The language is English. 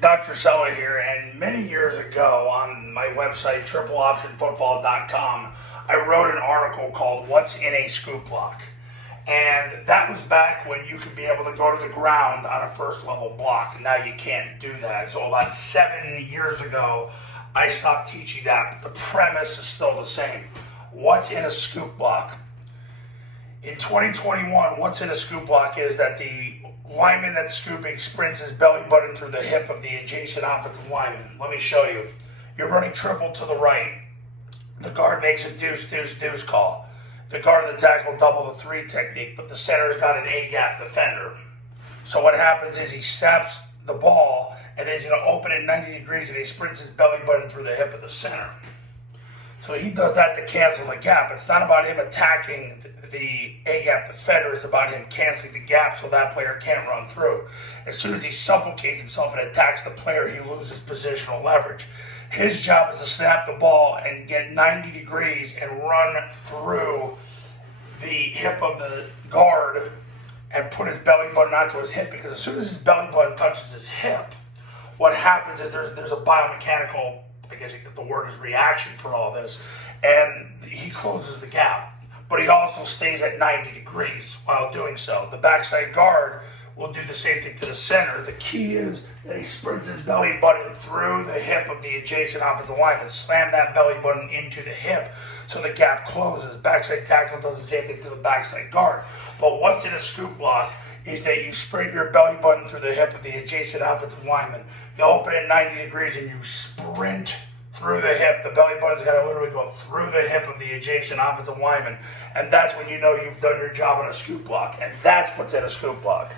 Dr. Sella here, and many years ago on my website, tripleoptionfootball.com, I wrote an article called What's in a Scoop Block? And that was back when you could be able to go to the ground on a first level block. Now you can't do that. So about 7 years ago, I stopped teaching that, but the premise is still the same. What's in a scoop block? In 2021, what's in a scoop block is that the lineman that's scooping sprints his belly button through the hip of the adjacent offensive lineman. Let me show you. You're running triple to the right. The guard makes a deuce call. The guard and the tackle double the three technique, but the center's got an A-gap defender. So what happens is he snaps the ball, and then he's going to open it 90 degrees, and he sprints his belly button through the hip of the center. So he does that to cancel the gap. It's not about him attacking the A-gap defender. It's about him canceling the gap so that player can't run through. As soon as he supplicates himself and attacks the player, he loses positional leverage. His job is to snap the ball and get 90 degrees and run through the hip of the guard and put his belly button onto his hip, because as soon as his belly button touches his hip, what happens is there's a biomechanical, I guess the word is reaction for all this, and he closes the gap. But he also stays at 90 degrees while doing so. The backside guard will do the same thing to the center. The key is that he sprints his belly button through the hip of the adjacent offensive lineman, slam that belly button into the hip so the gap closes. Backside tackle does the same thing to the backside guard. But what's in a scoop block is that you sprint your belly button through the hip of the adjacent offensive lineman. You open it 90 degrees and you sprint through the hip. The belly button's got to literally go through the hip of the adjacent offensive lineman. And that's when you know you've done your job on a scoop block. And that's what's in a scoop block.